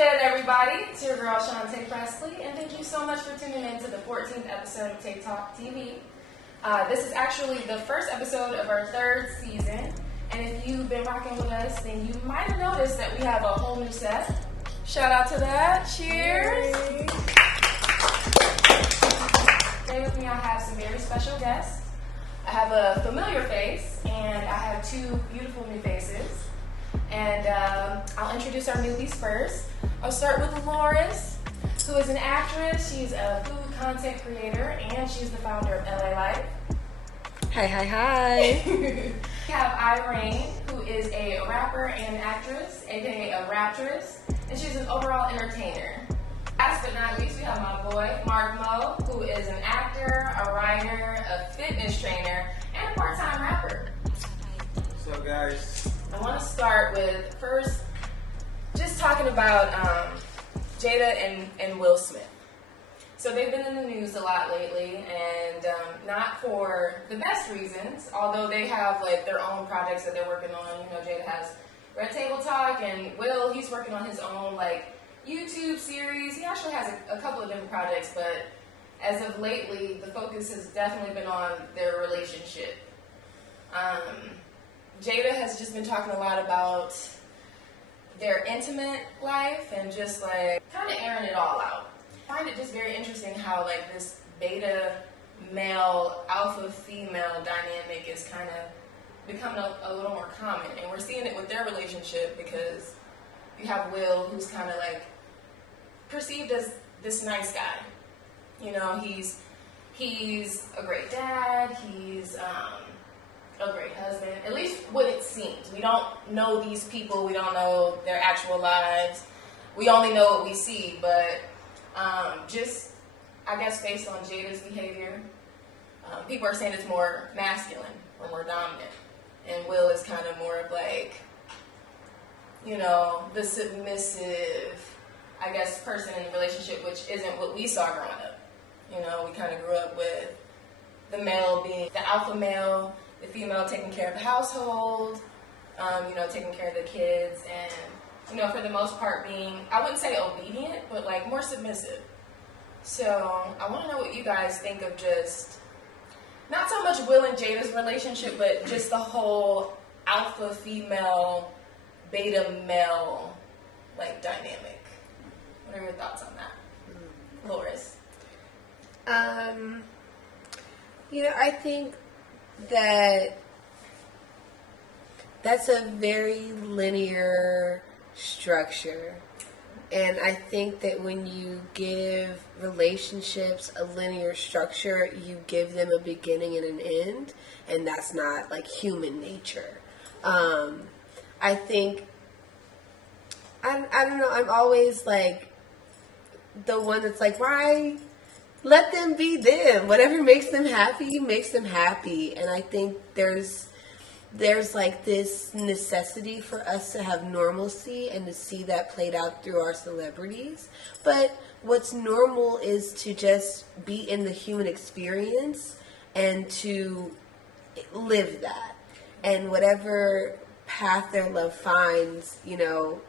good, everybody? It's your girl, Chanté Presley, and thank you so much for tuning in to the 14th episode of TaeTalk TV. This is actually the first episode of our third season, and if you've been rocking with us, then you might have noticed that we have a whole new set. Shout out to that. Cheers. Today with me, I have some very special guests. I have a familiar face, and I have two beautiful new faces. And I'll introduce our newbies first. I'll start with Loris, who is an actress. She's a food content creator, and she's the founder of LA Life. Hi. We have Ireign, who is a rapper and actress, aka a raptress, and she's an overall entertainer. Last but not least, we have my boy, Marc Mo, who is an actor, a writer, a fitness trainer, and a part-time rapper. What's up, guys? I want to start with first just talking about Jada and Will Smith. So they've been in the news a lot lately, and not for the best reasons, although they have like their own projects that they're working on. You know, Jada has TaeTalk, and Will, he's working on his own like YouTube series. He actually has a couple of different projects, but as of lately, the focus has definitely been on their relationship. Jada has just been talking a lot about their intimate life and just like kind of airing it all out. I find it just very interesting how like this beta male, alpha female dynamic is kind of becoming a little more common. And we're seeing it with their relationship because you have Will, who's kind of like perceived as this nice guy. You know, he's a great dad, he's a great husband, at least what it seems. We don't know these people, we don't know their actual lives, we only know what we see, but just, I guess based on Jada's behavior, people are saying it's more masculine or more dominant, and Will is kind of more of like, you know, the submissive, I guess, person in the relationship, which isn't what we saw growing up. You know, we kind of grew up with the male being the alpha male, the female taking care of the household, you know, taking care of the kids, and, you know, for the most part being, I wouldn't say obedient, but like more submissive. So I want to know what you guys think of just, not so much Will and Jada's relationship, but just the whole alpha female, beta male, like, dynamic. What are your thoughts on that? Loris? You know, I think that's a very linear structure. And I think that when you give relationships a linear structure, you give them a beginning and an end, and that's not like human nature. I think, I don't know, I'm always like the one that's like, why? Let them be them. Whatever makes them happy, makes them happy. And I think there's like this necessity for us to have normalcy and to see that played out through our celebrities. But what's normal is to just be in the human experience and to live that. And whatever path their love finds, you know,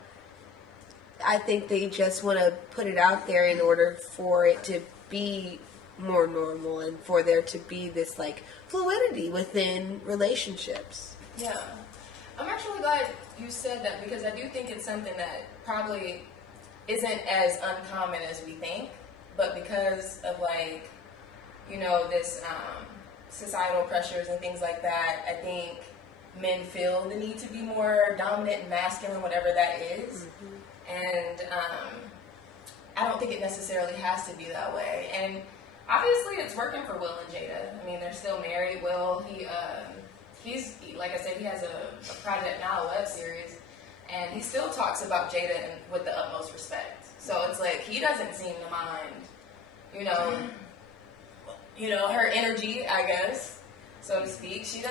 I think they just want to put it out there in order for it to be more normal and for there to be this like fluidity within relationships. Yeah. I'm actually glad you said that because I do think it's something that probably isn't as uncommon as we think, but because of like, you know, this societal pressures and things like that, I think men feel the need to be more dominant and masculine, whatever that is. Mm-hmm. And I don't think it necessarily has to be that way. And obviously it's working for Will and Jada. I mean, they're still married. Will, he's, like I said, he has a project now, a web series, and he still talks about Jada with the utmost respect. So it's like, he doesn't seem to mind, you know, her energy, I guess, so to speak. He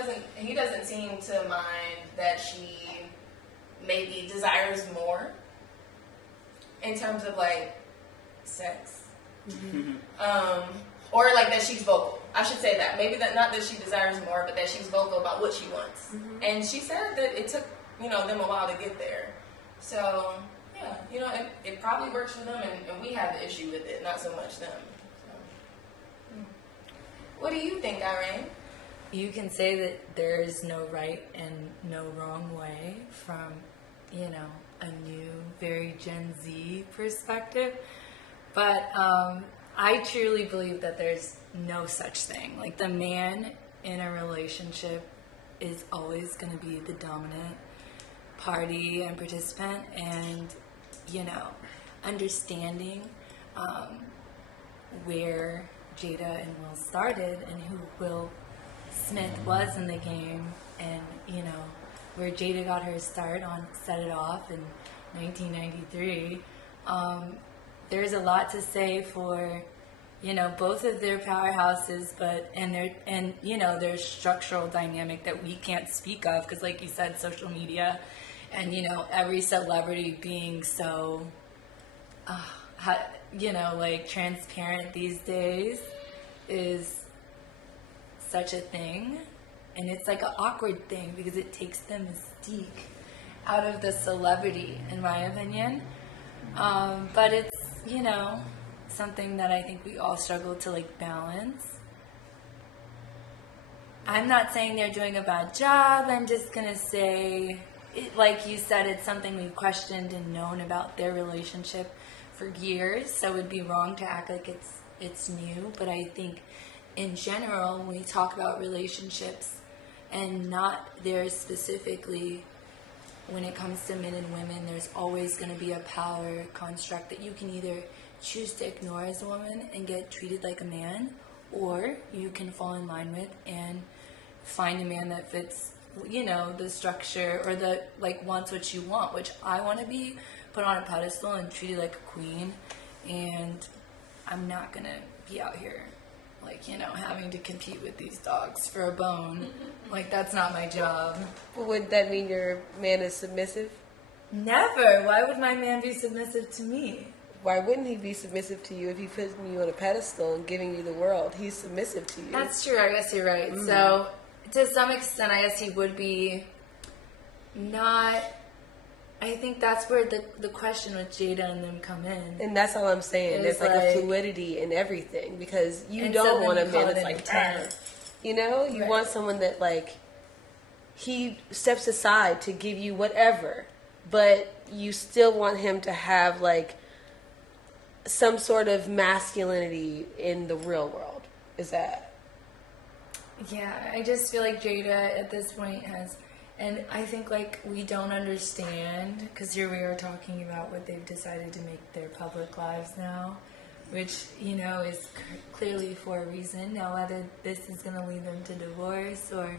doesn't seem to mind that she maybe desires more in terms of like sex, or like that she's vocal. I should say that. Maybe that, not that she desires more, but that she's vocal about what she wants. Mm-hmm. And she said that it took, them a while to get there. So, Yeah, you know, it probably works for them, and we have the issue with it, not so much them. So. What do you think, Ireign? You can say that there is no right and no wrong way from, you know, a new, very Gen Z perspective. But I truly believe that there's no such thing. Like, the man in a relationship is always going to be the dominant party and participant, and, you know, understanding where Jada and Will started and who Will Smith was in the game, and, you know, where Jada got her start on Set It Off in 1993. There's a lot to say for, you know, both of their powerhouses, and you know, their structural dynamic that we can't speak of, because, like you said, social media and, you know, every celebrity being so you know, like, transparent these days is such a thing, and it's like an awkward thing because it takes the mystique out of the celebrity, in my opinion. But it's, you know, something that I think we all struggle to, like, balance. I'm not saying they're doing a bad job. I'm just gonna say, like you said, it's something we've questioned and known about their relationship for years, so it'd be wrong to act like it's new. But I think in general, when we talk about relationships, and not theirs specifically, when it comes to men and women, there's always going to be a power construct that you can either choose to ignore as a woman and get treated like a man, or you can fall in line with and find a man that fits, you know, the structure, or the, like, wants what you want, which I want to be put on a pedestal and treated like a queen, and I'm not going to be out here, like, you know, having to compete with these dogs for a bone. Like, that's not my job. Would that mean your man is submissive? Never. Why would my man be submissive to me? Why wouldn't he be submissive to you if he puts you on a pedestal and giving you the world? He's submissive to you. That's true. I guess you're right. So, to some extent, I guess he would be not... I think that's where the question with Jada and them come in. And that's all I'm saying. There's like a fluidity in everything, because you don't want a man that's like, you know, you want someone that, like, he steps aside to give you whatever, but you still want him to have, like, some sort of masculinity in the real world. Is that? Yeah, I just feel like Jada at this point has... And I think, like, we don't understand, because here we are talking about what they've decided to make their public lives now, which, you know, is clearly for a reason. Now, whether this is going to lead them to divorce, or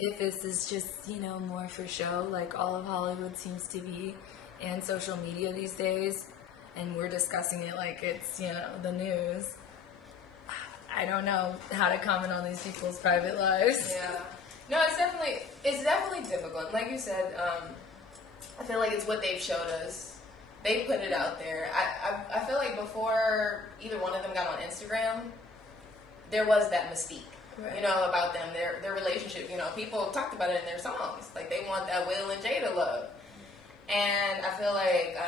if this is just, you know, more for show, like all of Hollywood seems to be, and social media these days, and we're discussing it like it's, you know, the news. I don't know how to comment on these people's private lives. Yeah. No, it's definitely difficult. Like you said, I feel like it's what they've showed us. They put it out there. I feel like before either one of them got on Instagram, there was that mystique, you know, about them, their relationship. You know, people talked about it in their songs. Like, they want that Will and Jada love. And I feel like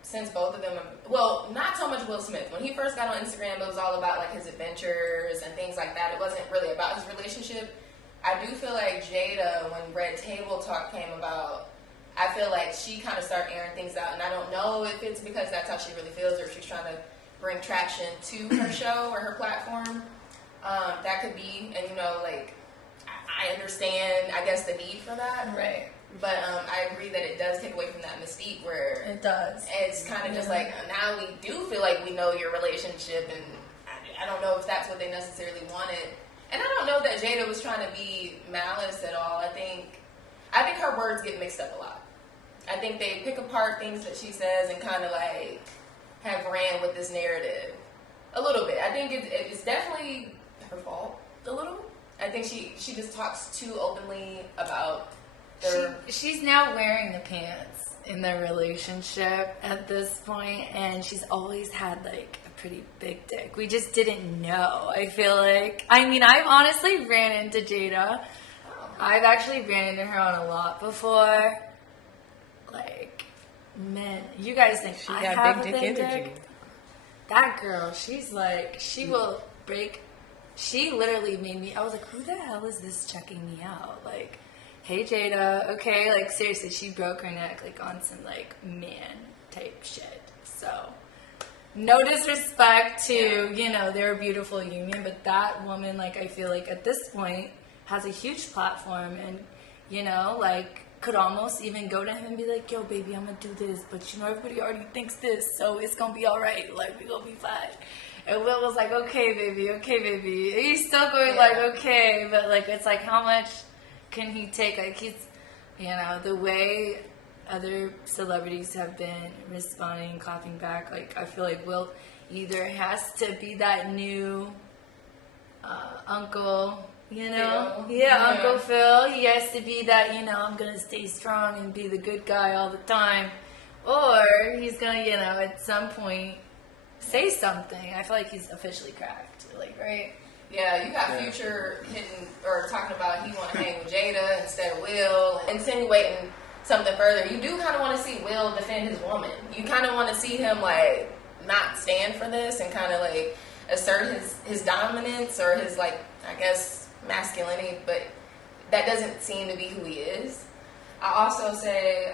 since both of them, well, not so much Will Smith. When he first got on Instagram, it was all about, like, his adventures and things like that. It wasn't really about his relationship. I do feel like Jada, when Red Table Talk came about, I feel like she kind of started airing things out, and I don't know if it's because that's how she really feels, or if she's trying to bring traction to her show or her platform. That could be, and, you know, like, I understand, I guess, the need for that. Right. But I agree that it does take away from that mystique, where it does. It's kind of just like, now we do feel like we know your relationship, and I don't know if that's what they necessarily wanted. And I don't know that Jada was trying to be malice at all. I think her words get mixed up a lot. I think they pick apart things that she says and kind of, like, have ran with this narrative a little bit. I think it's definitely her fault a little. I think she just talks too openly about their... She's now wearing the pants in their relationship at this point, and she's always had, like, pretty big dick. We just didn't know, I feel like. I mean, I've honestly ran into Jada. I've actually ran into her on a lot before. Like, Man, you guys think She I got have big a dick big energy. dick? That girl, she's like, she will break. She literally made me. I was like, who the hell is this checking me out? Like, hey Jada, okay, like seriously, she broke her neck like on some like man type shit. So, no disrespect to their beautiful union, but that woman, like, I feel like at this point has a huge platform, and like, could almost even go to him and be like, yo baby, I'm gonna do this, but everybody already thinks this, so it's gonna be alright, like, we gonna be fine. And Will was like, okay baby. And he's still going like, okay, but like, it's like, how much can he take? Like, he's, the way other celebrities have been responding, clapping back, like, I feel like Will either has to be that new uncle, Uncle Phil. He has to be that, I'm gonna stay strong and be the good guy all the time, or he's gonna, at some point say something. I feel like he's officially cracked, like, right? Yeah, you got Future hitting or talking about he want to hang with Jada instead of Will, insinuating something further. You do kind of want to see Will defend his woman. You kind of want to see him like not stand for this and kind of like assert his dominance or his, like, I guess, masculinity, but that doesn't seem to be who he is. I also say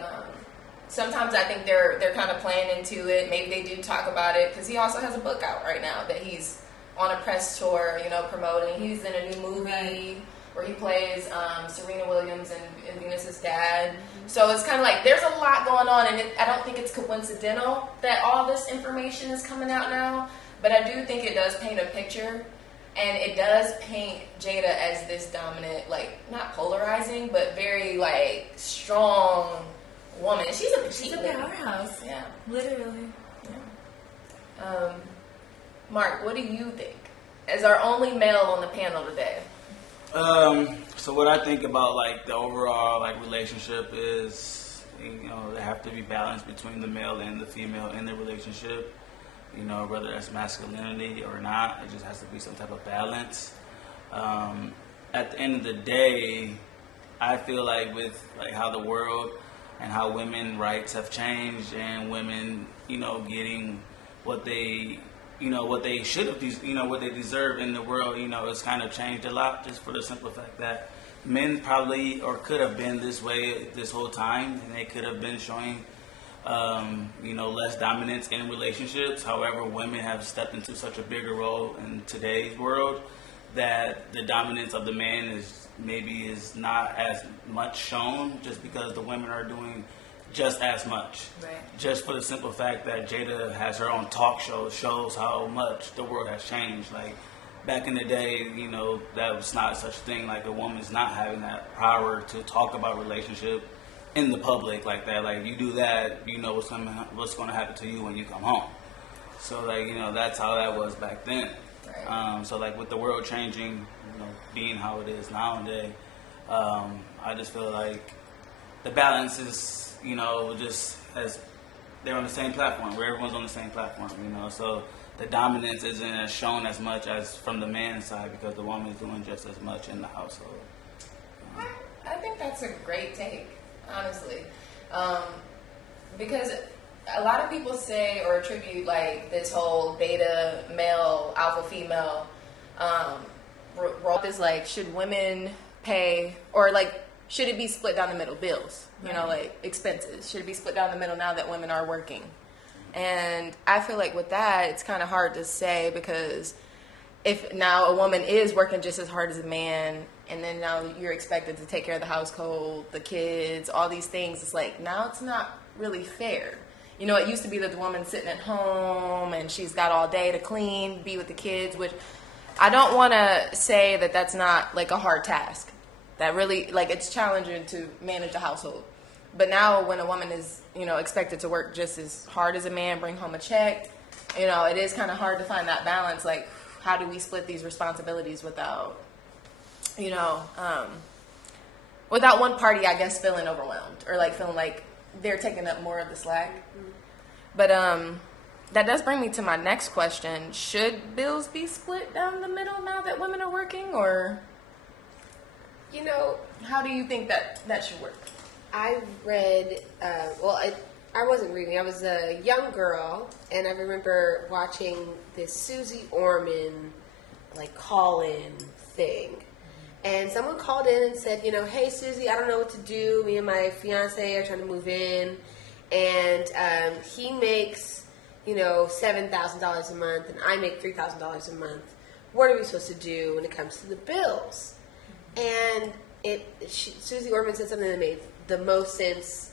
sometimes I think they're kind of playing into it. Maybe they do talk about it because he also has a book out right now that he's on a press tour, promoting. He's in a new movie where he plays Serena Williams and Venus's dad. Mm-hmm. So it's kind of like there's a lot going on, and I don't think it's coincidental that all this information is coming out now. But I do think it does paint a picture, and it does paint Jada as this dominant, like, not polarizing, but very, like, strong woman. She's a powerhouse. Yeah. Literally. Yeah. Mark, what do you think? As our only male on the panel today. So what I think about, like, the overall, like, relationship is, there have to be balance between the male and the female in the relationship. Whether that's masculinity or not, it just has to be some type of balance. At the end of the day, I feel like with, like, how the world and how women rights have changed and women, getting what they, what they should have, what they deserve in the world, it's kind of changed a lot, just for the simple fact that men probably or could have been this way this whole time, and they could have been showing less dominance in relationships. However, women have stepped into such a bigger role in today's world that the dominance of the man is not as much shown, just because the women are doing just as much. Right. Just for the simple fact that Jada has her own talk show shows how much the world has changed. Like, back in the day, that was not such a thing. Like, a woman's not having that power to talk about relationship in the public like that. Like, you do that, what's going to happen to you when you come home. So, like, that's how that was back then. Right. So, like, with the world changing, being how it is nowadays, I just feel like the balance is, just as they're on the same platform, where everyone's on the same platform, so the dominance isn't as shown as much as from the man's side, because the woman is doing just as much in the household. I think that's a great take, honestly, because a lot of people say or attribute, like, this whole beta male, alpha female role is like, should women pay, or like, should it be split down the middle? Bills, like expenses, should it be split down the middle now that women are working? And I feel like with that, it's kind of hard to say, because if now a woman is working just as hard as a man, and then now you're expected to take care of the household, the kids, all these things, it's like, now it's not really fair. It used to be that the woman's sitting at home and she's got all day to clean, be with the kids, which I don't want to say that that's not, like, a hard task. That really, like, it's challenging to manage a household. But now when a woman is, expected to work just as hard as a man, bring home a check, it is kind of hard to find that balance. Like, how do we split these responsibilities without, without one party, I guess, feeling overwhelmed or, like, feeling like they're taking up more of the slack. Mm-hmm. But that does bring me to my next question. Should bills be split down the middle now that women are working, or, how do you think that should work? I read, I I wasn't reading. I was a young girl, and I remember watching this Susie Orman, like, call-in thing. And someone called in and said, hey, Susie, I don't know what to do. Me and my fiance are trying to move in. And he makes, $7,000 a month, and I make $3,000 a month. What are we supposed to do when it comes to the bills? And Susie Orman said something that made the most sense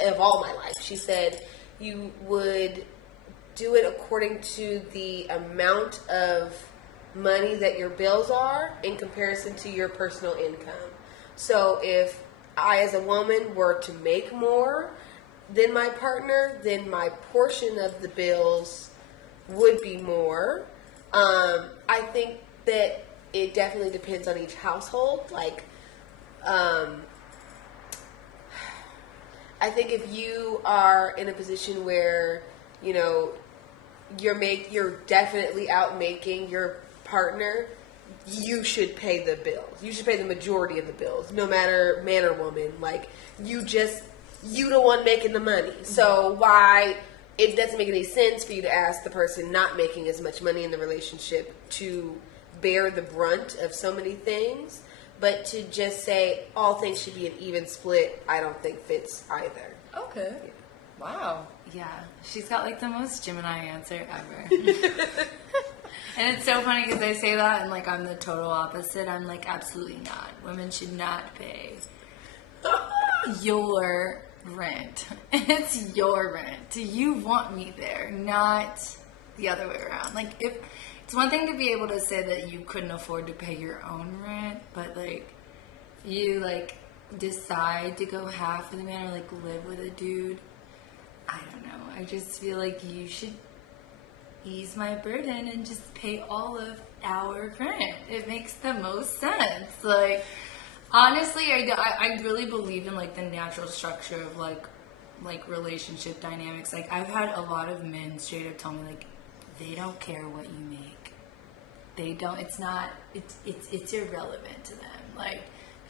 of all my life. She said you would do it according to the amount of money that your bills are in comparison to your personal income. So if I, as a woman, were to make more than my partner, then my portion of the bills would be more. I think that it definitely depends on each household. Like, I think if you are in a position where, you're definitely out making your partner, you should pay the bills. You should pay the majority of the bills, no matter man or woman. Like, you the one making the money. So why it doesn't make any sense for you to ask the person not making as much money in the relationship to bear the brunt of so many things, but to just say all things should be an even split, I don't think fits either. Okay. Yeah. Wow. Yeah, she's got like the most Gemini answer ever. And it's so funny because I say that and like I'm the total opposite. I'm like, absolutely not. Women should not pay your rent. It's your rent. You want me there, not the other way around. Like, if it's one thing to be able to say that you couldn't afford to pay your own rent, but like you like decide to go half with a man or like live with a dude, I don't know. I just feel like you should ease my burden and just pay all of our rent. It makes the most sense. Like, honestly, I really believe in like the natural structure of like relationship dynamics. Like, I've had a lot of men straight up tell me like they don't care what you make. They don't. It's irrelevant to them. Like,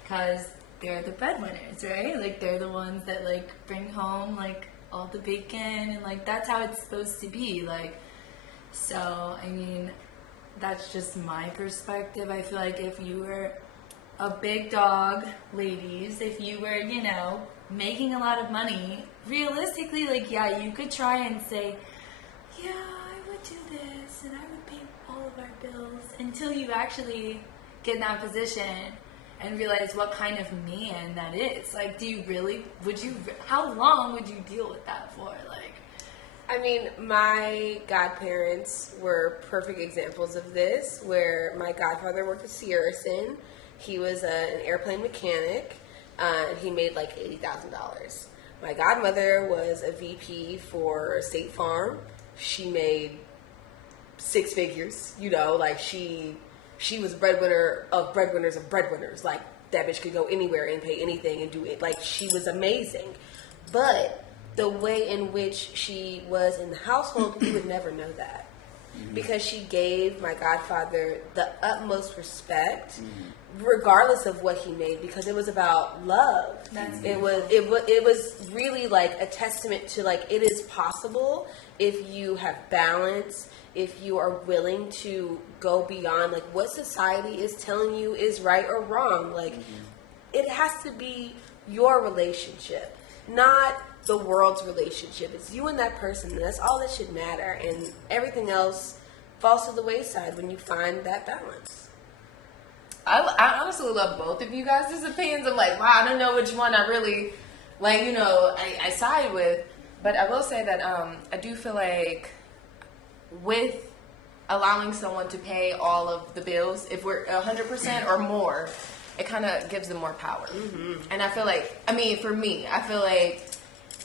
because they're the breadwinners, right? Like, they're the ones that like bring home like all the bacon, and like that's how it's supposed to be. Like, so I mean, that's just my perspective. I feel like if you were a big dog, ladies, if you were, making a lot of money, realistically, like, yeah, you could try and say, yeah, I would do this and I would pay all of our bills, until you actually get in that position and realize what kind of man that is. Like, how long would you deal with that for? Like, I mean, my godparents were perfect examples of this, where my godfather worked at Searson. He was an airplane mechanic, and he made like $80,000. My godmother was a VP for State Farm. She made six figures, like she was breadwinner of breadwinners of breadwinners. Like, that bitch could go anywhere and pay anything and do it. Like, she was amazing. But the way in which she was in the household, we would never know that. Because she gave my godfather the utmost respect, regardless of what he made, because it was about love. It was really like a testament to like, it is possible if you have balance, if you are willing to go beyond like what society is telling you is right or wrong. Like, it has to be your relationship, not the world's relationship. It's you and that person, and that's all that should matter, and everything else falls to the wayside when you find that balance. I honestly love both of you guys' opinions. I'm like, wow, I don't know which one I really like, I side with, but I will say that I do feel like with allowing someone to pay all of the bills, if we're 100% or more, it kind of gives them more power. And I feel like, for me, I feel like,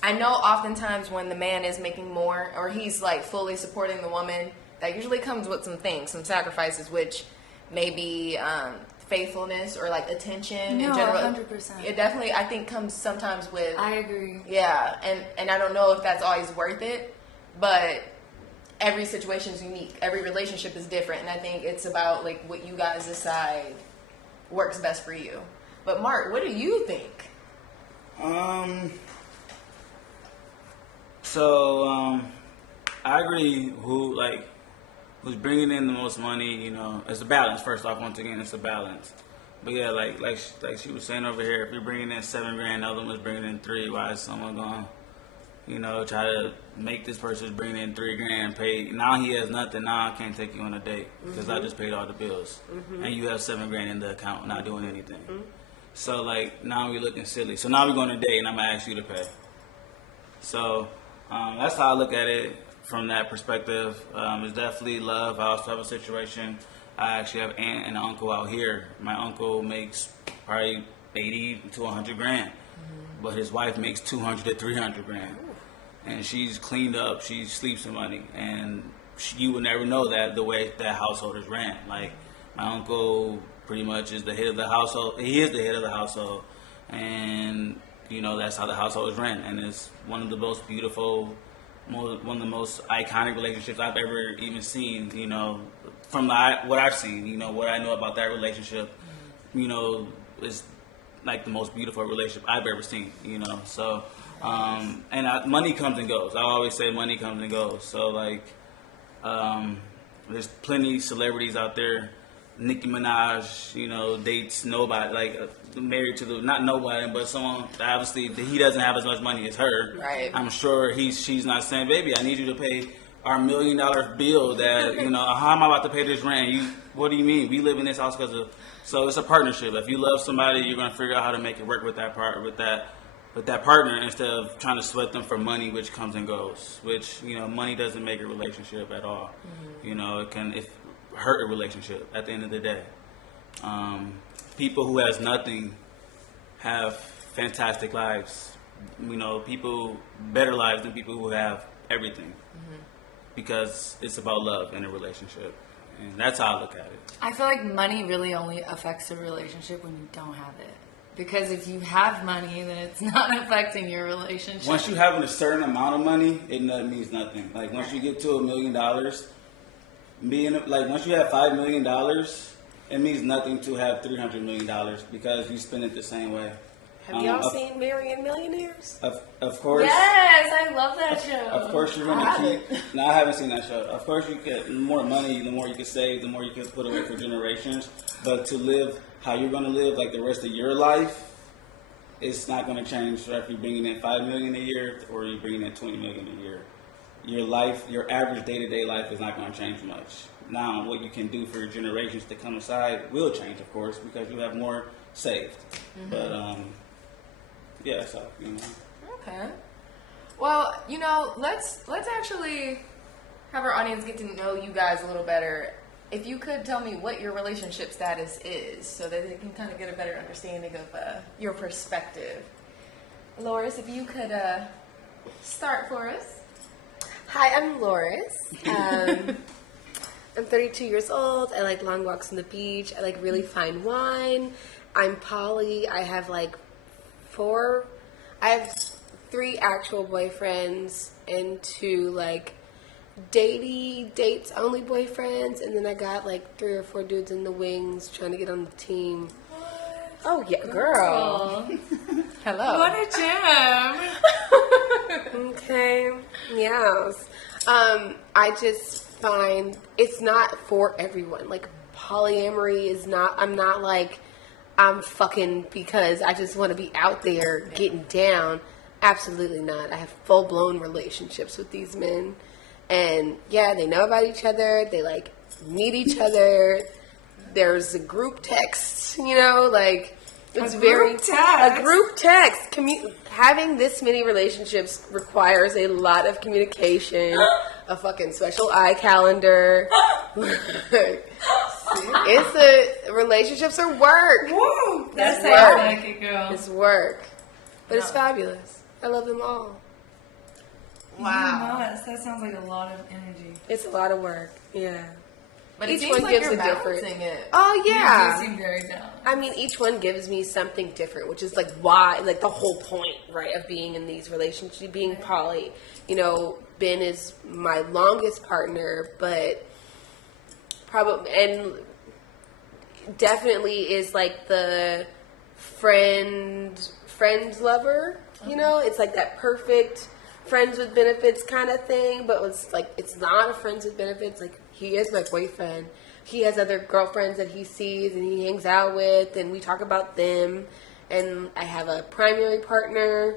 I know oftentimes when the man is making more, or he's like fully supporting the woman, that usually comes with some things, some sacrifices, which may be faithfulness or like attention in general. 100%. It definitely, I think, comes sometimes with. I agree. Yeah, and I don't know if that's always worth it, but every situation is unique. Every relationship is different, and I think it's about like what you guys decide works best for you. But Marc, what do you think? So I agree. Who's bringing in the most money? You know, it's a balance. First off, once again, it's a balance. But yeah, like she was saying over here, if you're bringing in $7 grand, the other one's bringing in 3. Why is someone going, you know, try to make this person bring in 3 grand? Pay now he has nothing. Now I can't take you on a date because I just paid all the bills, and you have $7 grand in the account, not doing anything. So like now we're looking silly. So now we're going on a date, and I'm gonna ask you to pay. So that's how I look at it from that perspective. It's definitely love. I also have a situation. I actually have an aunt and an uncle out here. My uncle makes probably 80 to 100 grand, but his wife makes 200 to 300 grand, and she's cleaned up. She sleeps with money, and you would never know that the way that household is ran. Like my uncle pretty much is the head of the household. He is the head of the household, and you know that's how the household is ran, and it's one of the most beautiful, one of the most iconic relationships I've ever even seen. You know, from what I've seen, you know, what I know about that relationship, you know, is like the most beautiful relationship I've ever seen. You know, so money comes and goes. I always say money comes and goes. So like, there's plenty of celebrities out there. Nicki Minaj, you know, dates nobody, like married to not nobody, but someone obviously he doesn't have as much money as her. Right. I'm sure she's not saying, baby, I need you to pay our $1 million bill that, you know, how am I about to pay this rent? What do you mean? We live in this house so it's a partnership. If you love somebody, you're going to figure out how to make it work with that partner instead of trying to sweat them for money, which comes and goes, which, you know, money doesn't make a relationship at all. You know, it can hurt a relationship at the end of the day. People who has nothing have fantastic lives. You know, better lives than people who have everything, because it's about love in a relationship, and that's how I look at it. I feel like money really only affects a relationship when you don't have it. Because if you have money, then it's not affecting your relationship. Once you have a certain amount of money, it means nothing. Like once you get to $1 million, once you have $5 million, it means nothing to have $300 million because you spend it the same way. Have y'all seen Marrying Millionaires? Of course. Yes, I love that show. Of course, you're gonna keep. No, I haven't seen that show. Of course, you get more money, the more you can save, the more you can put away for generations. But to live how you're gonna live, like the rest of your life, it's not gonna change. So if you're bringing in $5 million a year or you're bringing in $20 million a year, your life, your average day-to-day life is not gonna change much. Now, what you can do for your generations to come aside will change, of course, because you have more saved. But yeah, so you know. Okay. Well, you know, let's actually have our audience get to know you guys a little better. If you could tell me what your relationship status is, so that they can kind of get a better understanding of your perspective. Loris, if you could start for us. Hi, I'm Loris. I'm 32 years old. I like long walks on the beach. I like really fine wine. I'm poly. I have 3 actual boyfriends and 2 dates only boyfriends, and then I got 3 or 4 dudes in the wings trying to get on the team. What? Oh yeah, girl. Hello. What a gem. Okay. Yes. I just find it's not for everyone. Polyamory is not. I'm fucking because I just want to be out there getting down. Absolutely not. I have full-blown relationships with these men. And yeah, they know about each other. They meet each other. There's a group text, it's a group text. Having this many relationships requires a lot of communication, a fucking special eye calendar. Relationships are work. Woo! That's work. how I like it, girl. It's work. But it's fabulous. I love them all. Wow. That sounds like a lot of energy. It's a lot of work. Yeah. But each it seems one gives you're a different. balancing it. Oh yeah. You seem very balanced. I mean, each one gives me something different, which is why, the whole point, right, of being in these relationships, being poly. Ben is my longest partner, but probably and definitely is the friend lover. It's that perfect friends with benefits kind of thing, but it's not a friends with benefits. Like, he is my boyfriend. He has other girlfriends that he sees and he hangs out with, and we talk about them. And I have a primary partner.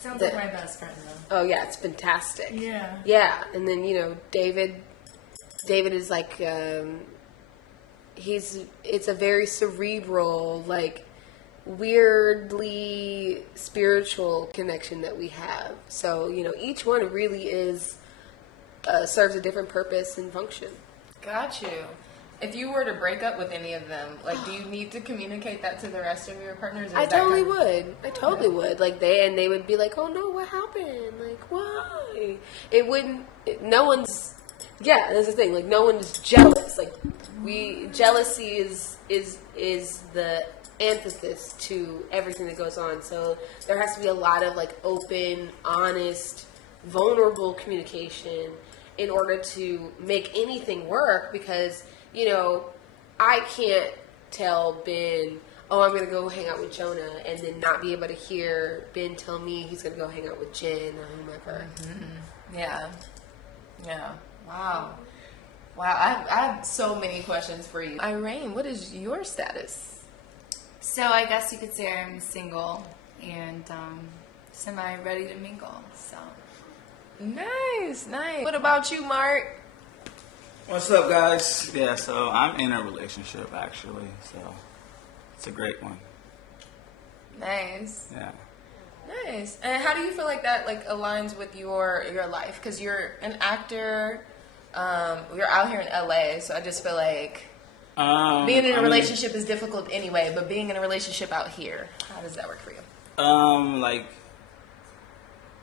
Sounds like my best friend, though. Oh yeah, it's fantastic. Yeah. Yeah, and then David is like it's a very cerebral, like weirdly spiritual connection that we have. So each one really is serves a different purpose and function. Got you. If you were to break up with any of them, like, do you need to communicate that to the rest of your partners? I totally would. Like, they would be like, "Oh no, what happened? Like, why?" It wouldn't. No one's. Yeah, that's the thing. Like, no one's jealous. Like, jealousy is the antithesis to everything that goes on. So there has to be a lot of like open, honest, vulnerable communication in order to make anything work, because I can't tell Ben, "Oh, I'm going to go hang out with Jonah," and then not be able to hear Ben tell me he's going to go hang out with Jen or whomever. Mm-hmm. Yeah. Wow. I have so many questions for you. Ireign, what is your status? So I guess you could say I'm single and semi-ready to mingle, so. Nice. What about you, Marc? What's up, guys? Yeah, so I'm in a relationship, actually, so it's a great one. Nice. Yeah. Nice. And how do you feel like that aligns with your life? Because you're an actor, you're out here in LA, so I just feel like being in a relationship is difficult anyway, but being in a relationship out here, how does that work for you? Like,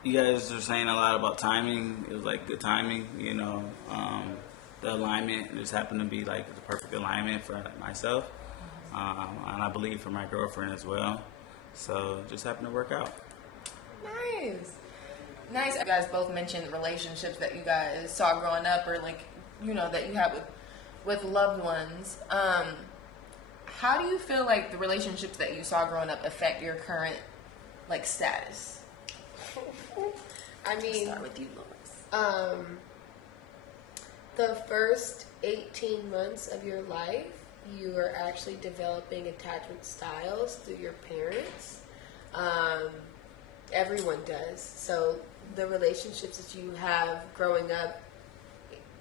you guys are saying a lot about timing. It was like good timing, the alignment just happened to be like the perfect alignment for myself, and I believe for my girlfriend as well. So it just happened to work out. Nice. You guys both mentioned relationships that you guys saw growing up, or that you have with loved ones. How do you feel like the relationships that you saw growing up affect your current status? I mean, start with you, Lois. The first 18 months of your life, you are actually developing attachment styles through your parents. Everyone does. So the relationships that you have growing up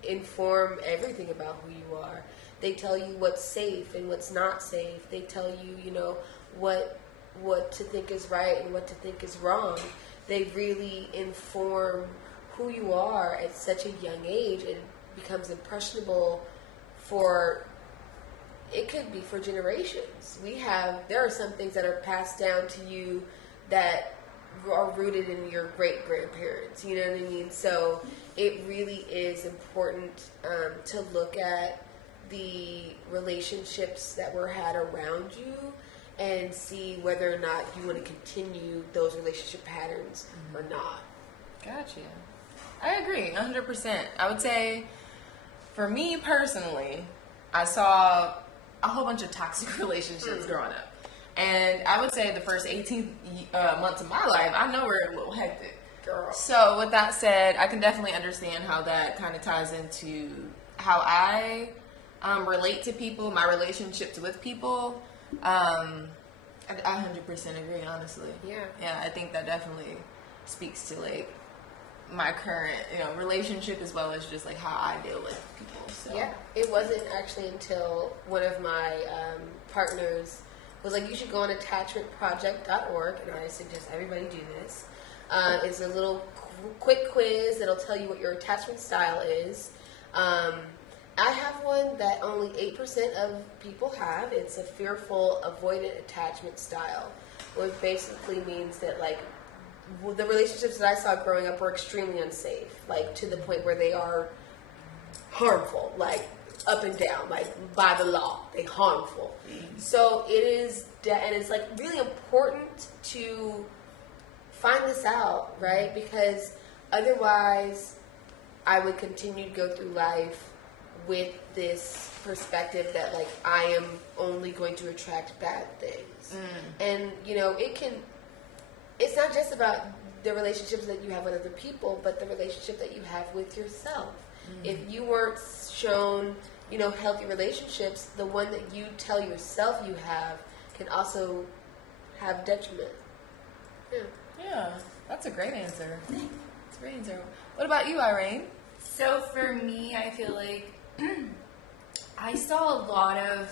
inform everything about who you are. They tell you what's safe and what's not safe. They tell you, what to think is right and what to think is wrong. They really inform who you are at such a young age. It becomes impressionable it could be for generations. There are some things that are passed down to you that are rooted in your great grandparents. You know what I mean? So it really is important to look at the relationships that were had around you and see whether or not you want to continue those relationship patterns or not. Gotcha. I agree, 100%. I would say, for me personally, I saw a whole bunch of toxic relationships growing up. And I would say the first 18 months of my life, I know were a little hectic. Girl. So with that said, I can definitely understand how that kind of ties into how I relate to people, my relationships with people. I 100% agree, honestly. Yeah, I think that definitely speaks to my current relationship, as well as just how I deal with people. So yeah, it wasn't actually until one of my partners was like, "You should go on attachmentproject.org," and I suggest everybody do this. It's a little quick quiz that'll tell you what your attachment style is. I have one that only 8% of people have. It's a fearful, avoidant attachment style, which basically means that the relationships that I saw growing up were extremely unsafe, to the point where they are harmful, up and down, by the law, they're harmful. Mm-hmm. So it is, and it's really important to find this out, right? Because otherwise, I would continue to go through life with this perspective that I am only going to attract bad things. And it's not just about the relationships that you have with other people, but the relationship that you have with yourself. If you weren't shown, healthy relationships, the one that you tell yourself you have can also have detriment. Yeah, that's a great answer. That's a great answer. What about you, Ireign? So for me, I feel like I saw a lot of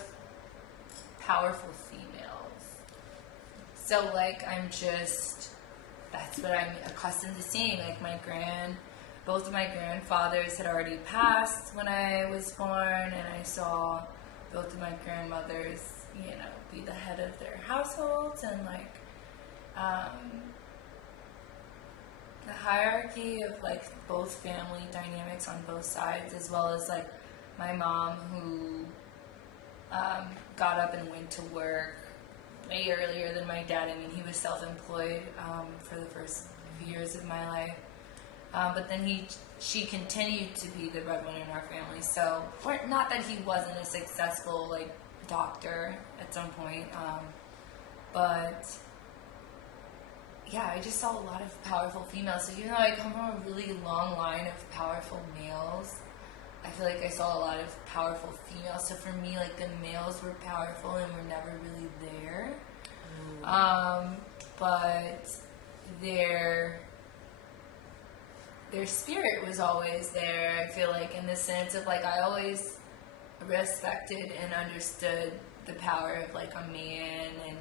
powerful females. So like that's what I'm accustomed to seeing. Like both of my grandfathers had already passed when I was born, and I saw both of my grandmothers, be the head of their households, and like the hierarchy of like both family dynamics on both sides, as well as like my mom who got up and went to work way earlier than my dad. I mean, he was self-employed for the first few years of my life. But then she continued to be the breadwinner in our family. So, not that he wasn't a successful like doctor at some point, but yeah, I just saw a lot of powerful females. So even though I come from a really long line of powerful males, I feel like I saw a lot of powerful females. So for me, like the males were powerful and were never really there, but their spirit was always there. I feel like in the sense of like I always respected and understood the power of like a man and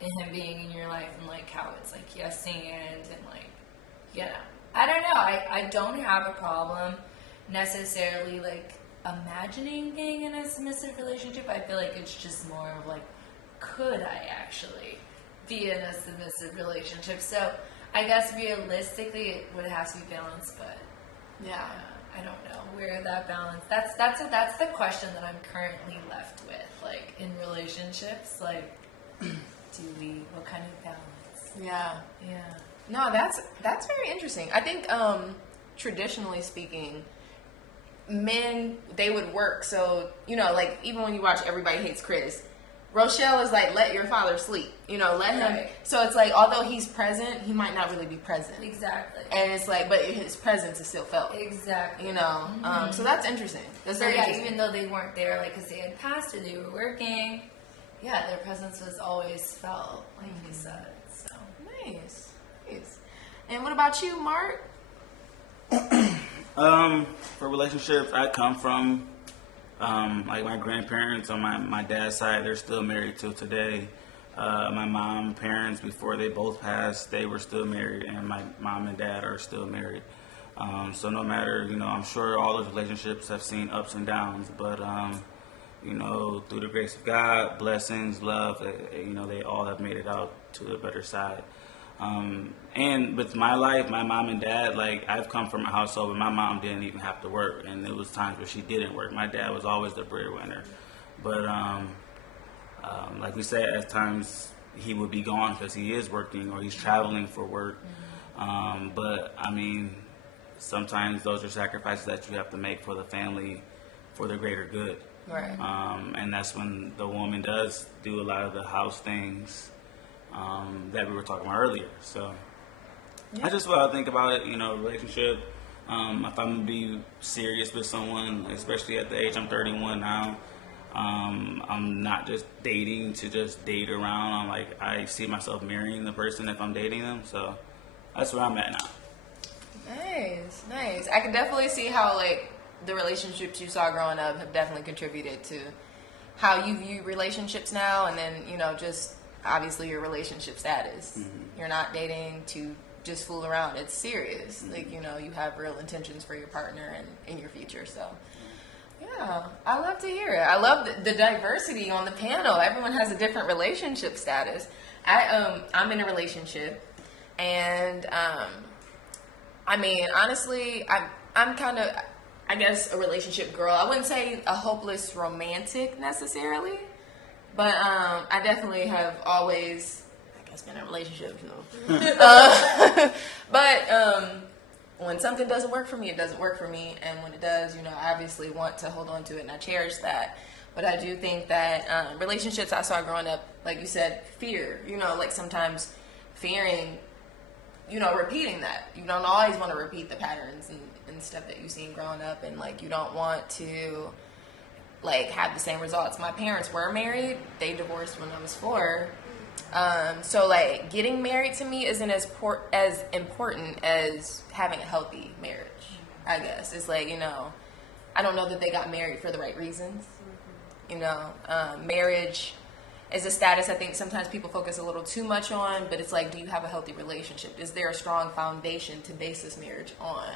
him being in your life, and like how it's like yes and like I don't know. I don't have a problem necessarily like imagining being in a submissive relationship. I feel like it's just more of like, could I actually be in a submissive relationship? So I guess realistically it would have to be balanced, but I don't know where that balance. That's the question that I'm currently left with. Like in relationships, like what kind of balance? Yeah. No, that's very interesting. I think traditionally speaking, men, they would work. So like even when you watch Everybody Hates Chris, Rochelle is like, let your father sleep, let him. Right. So it's like, although he's present, he might not really be present. Exactly. And it's like, but his presence is still felt. Exactly. So that's interesting. That's very interesting. Even though they weren't there, like, because they had passed or they were working, their presence was always felt, like you said. So nice. And what about you, Marc? For relationships, I come from like my grandparents on my dad's side, they're still married till today. My mom parents, before they both passed, they were still married, and my mom and dad are still married. So no matter, I'm sure all those relationships have seen ups and downs, but through the grace of God, blessings, love, they all have made it out to the better side. And with my life, my mom and dad, like I've come from a household where my mom didn't even have to work, and there was times where she didn't work. My dad was always the breadwinner, but like we said, at times he would be gone because he is working or he's traveling for work. But I mean, sometimes those are sacrifices that you have to make for the family, for the greater good. Right. And that's when the woman does do a lot of the house things that we were talking about earlier. So that's just what I think about it, relationship. If I'm going to be serious with someone, especially at the age I'm 31 now, I'm not just dating to just date around. I see myself marrying the person if I'm dating them. So that's where I'm at now. Nice. I can definitely see how like the relationships you saw growing up have definitely contributed to how you view relationships now, and then just obviously your relationship status. You're not dating to just fool around. It's serious. Like you have real intentions for your partner and in your future. So yeah, I love to hear it. I love the diversity on the panel. Everyone has a different relationship status. I'm in a relationship, and I mean honestly, I'm kind of, I guess, a relationship girl. I wouldn't say a hopeless romantic necessarily, but I definitely have always, I guess, been in a relationship. But when something doesn't work for me, it doesn't work for me, and when it does, I obviously want to hold on to it, and I cherish that. But I do think that relationships I saw growing up, like you said, fear. Like sometimes fearing repeating that. You don't always want to repeat the patterns and stuff that you've seen growing up, and like you don't want to like have the same results. My parents were married. They divorced when I was 4. So like getting married to me isn't as important as having a healthy marriage, I guess. It's like, I don't know that they got married for the right reasons. Marriage is a status I think sometimes people focus a little too much on, but it's like, do you have a healthy relationship? Is there a strong foundation to base this marriage on?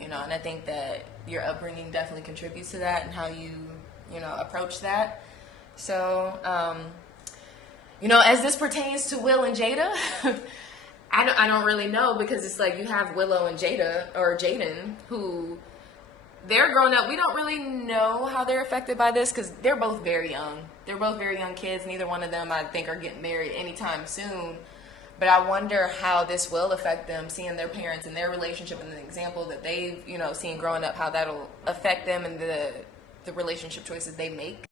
And I think that your upbringing definitely contributes to that and how you, approach that. So, as this pertains to Will and Jada, I don't really know, because it's like you have Willow and Jada, or Jaden, who they're grown up. We don't really know how they're affected by this because they're both very young. They're both very young kids. Neither one of them, I think, are getting married anytime soon. But I wonder how this will affect them, seeing their parents and their relationship and the example that they've, seen growing up, how that'll affect them and the relationship choices they make.